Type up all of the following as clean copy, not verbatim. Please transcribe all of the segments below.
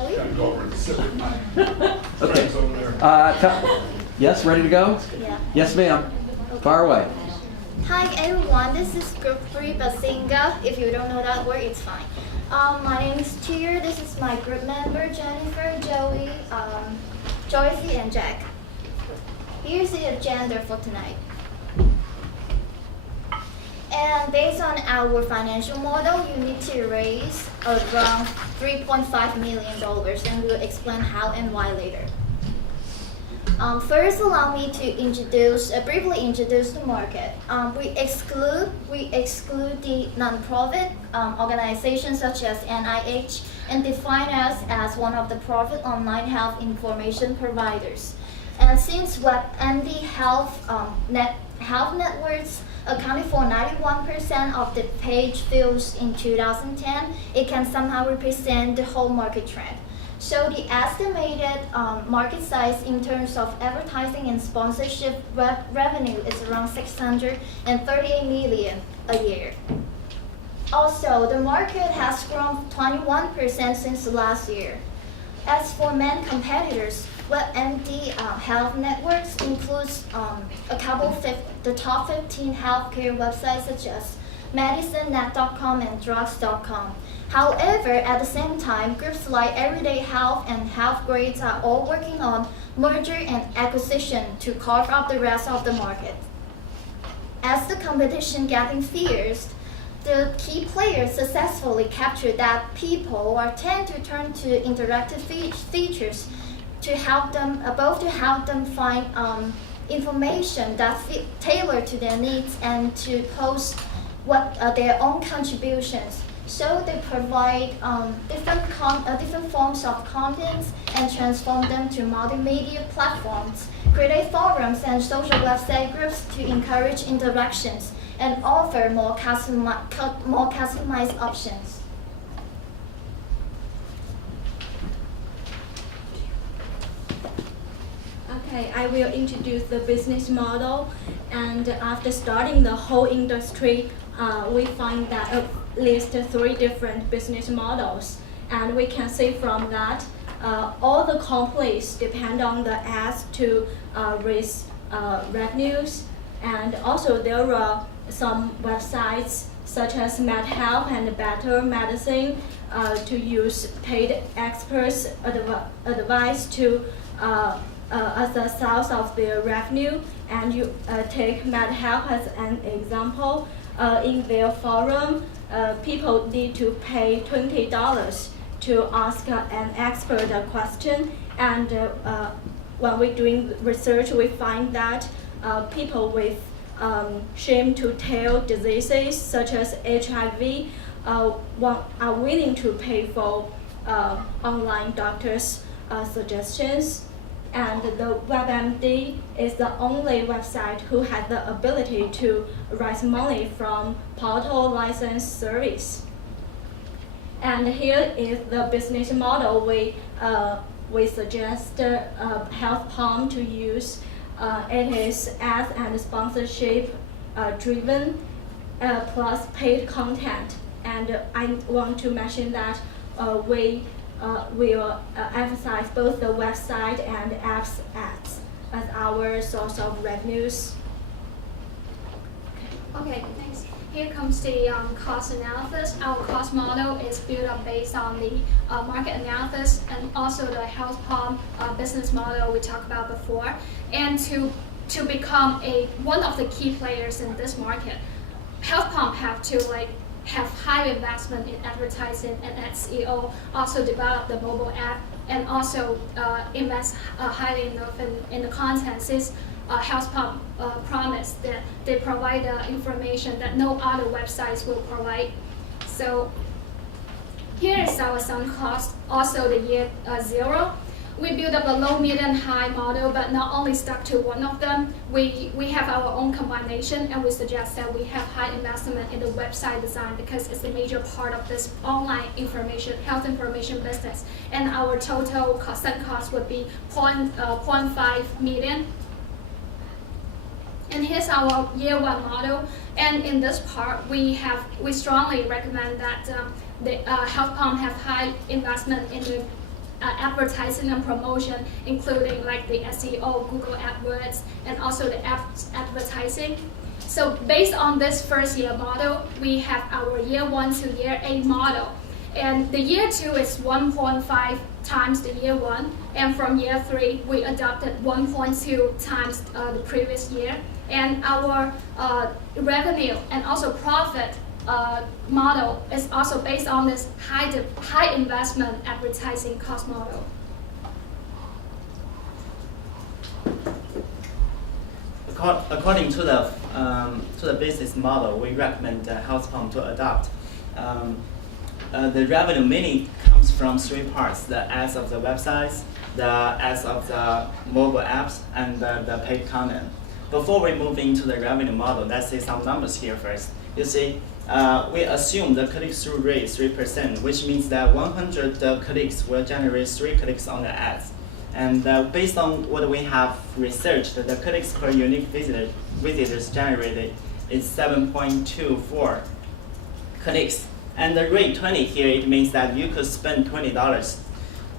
Joey. Gotta go over and sit with my Okay. friends over there. Yes, ready to go? Yeah. Yes, ma'am. Fire away. Hi everyone, this is Group 3 Basinga. If you don't know that word, it's fine. My name is Tier. This is my group member, Jennifer, Joey, Joyce, and Jack. Here's the agenda for tonight. And based on our financial model, you need to raise around $3.5 million, and we'll explain how and why later. First, allow me to briefly introduce the market. We exclude the nonprofit organizations such as NIH and define us as one of the profit online health information providers. And since WebMD health networks accounted for 91% of the page views in 2010, it can somehow represent the whole market trend. So the estimated market size in terms of advertising and sponsorship revenue is around $638 million a year. Also, the market has grown 21% since last year. As for main competitors, WebMD Health Networks includes the top 15 healthcare websites such as medicinenet.com and drugs.com. However, at the same time, groups like Everyday Health and Health Grades are all working on merger and acquisition to carve out the rest of the market. As the competition getting fierce, the key players successfully capture that people tend to turn to interactive features to help them find information that's tailored to their needs and to post their own contributions. So they provide different forms of content and transform them to multimedia platforms, create forums and social website groups to encourage interactions and offer more customized options. Okay, I will introduce the business model, and after starting the whole industry, we find that at least 3 different business models, and we can see from that all the companies depend on the ads to raise revenues, and also there are some websites such as MedHealth and Better Medicine to use paid experts advice to as a source of their revenue. And you take MedHealth as an example. In their forum, people need to pay $20 to ask an expert a question. And when we're doing research, we find that people with shame to tell diseases such as HIV are willing to pay for online doctors' suggestions. And the WebMD is the only website who has the ability to raise money from portal license service. And here is the business model we suggest HealthPalm to use. It is ads and sponsorship driven plus paid content. And I want to mention that we will emphasize both the website and apps ads as our source of revenues. Okay, thanks. Here comes the cost analysis. Our cost model is built up based on the market analysis and also the HealthPalm business model we talked about before. And to become one of the key players in this market, HealthPalm have to have high investment in advertising and SEO, also develop the mobile app, and also invest highly enough in the content, since HealthPalm promised that they provide information that no other websites will provide. So here is our sunk cost, also the year 0. We built up a low, medium, high model, but not only stuck to one of them. We have our own combination, and we suggest that we have high investment in the website design because it's a major part of this online health information business. And our total sunk cost would be 0.5 million. And here's our year 1 model. And in this part, we strongly recommend that the HealthPalm have high investment in the advertising and promotion, including like the SEO, Google AdWords, and also the advertising. So based on this first year model, we have our year 1 to year 8 model. And the year 2 is 1.5 times the year 1. And from year 3, we adopted 1.2 times the previous year. And our revenue and also profit model is also based on this high investment advertising cost model. According to the business model, we recommend HealthPalm to adopt. The revenue mainly comes from 3 parts: the ads of the websites, the ads of the mobile apps, and the paid content. Before we move into the revenue model, let's see some numbers here first. You see, we assume the click-through rate 3%, which means that 100 clicks will generate 3 clicks on the ads. And based on what we have researched, the clicks per unique visitors generated is 7.24 clicks. And the rate 20 here, it means that you could spend $20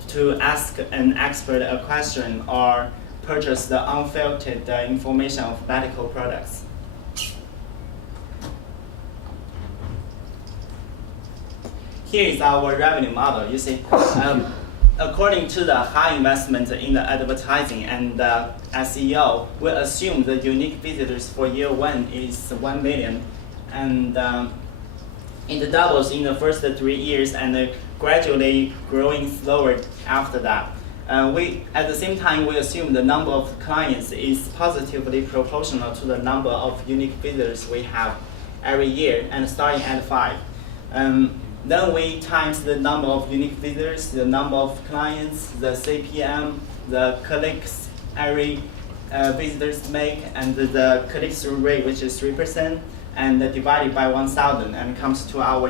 to ask an expert a question or purchase the unfiltered information of medical products. Here is our revenue model. You see, according to the high investment in the advertising and the SEO, we assume the unique visitors for year 1 is 1 million, and it doubles in the first 3 years and gradually growing slower after that. At the same time, we assume the number of clients is positively proportional to the number of unique visitors we have every year, and starting at 5. Then we times the number of unique visitors, the number of clients, the CPM, the clicks every visitors make, and the click-through rate, which is 3%, and divided by 1,000, and comes to our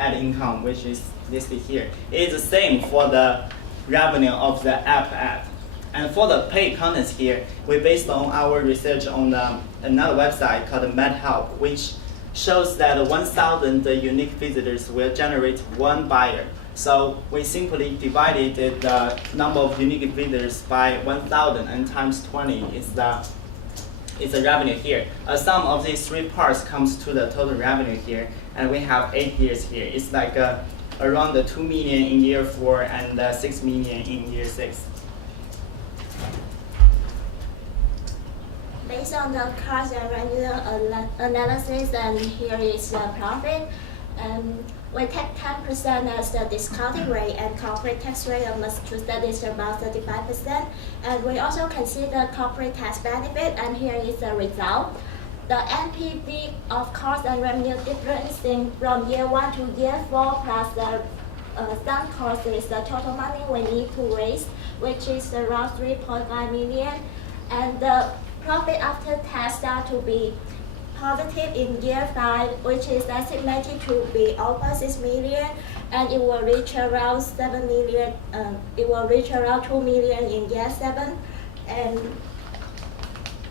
ad income, which is listed here. It is the same for the revenue of the app ad. And for the paid contents here, we based on our research on another website called MedHelp, which shows that 1,000 unique visitors will generate 1 buyer. So we simply divided the number of unique visitors by 1,000 and times 20 is the revenue here. A sum of these 3 parts comes to the total revenue here, and we have 8 years here. It's like around 2 million in year 4 and 6 million in year 6. Based on the cost and revenue analysis, and here is the profit. We take 10% as the discounting rate, and corporate tax rate of Massachusetts is about 35%. And we also consider corporate tax benefit, and here is the result. The NPV of cost and revenue difference from year 1 to year 4 plus the sunk cost is the total money we need to raise, which is around 3.5 million. And the profit after tax start to be positive in year 5, which is estimated to be over 6 million, and it will reach around 7 million. It will reach around 2 million in year 7. And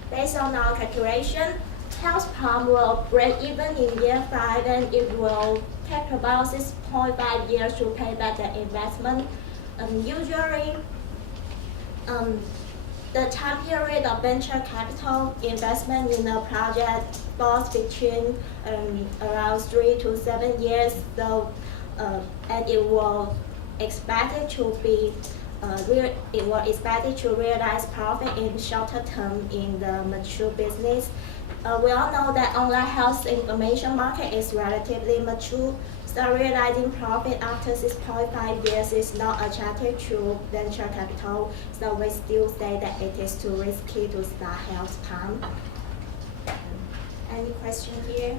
based on our calculation, HealthPalm will break even in year 5, and it will take about 6.5 years to pay back the investment. Usually, the time period of venture capital investment in a project falls between around 3 to 7 years. So, and it will expected to be expected to realize profit in shorter term in the mature business. We all know that online health information market is relatively mature, so realizing profit after 6.5 years is not attractive to venture capital. So we still say that it is too risky to start HealthPalm. Any question here?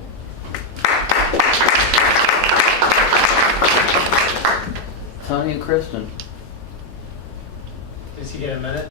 Tony and Kristen. Does he get a minute?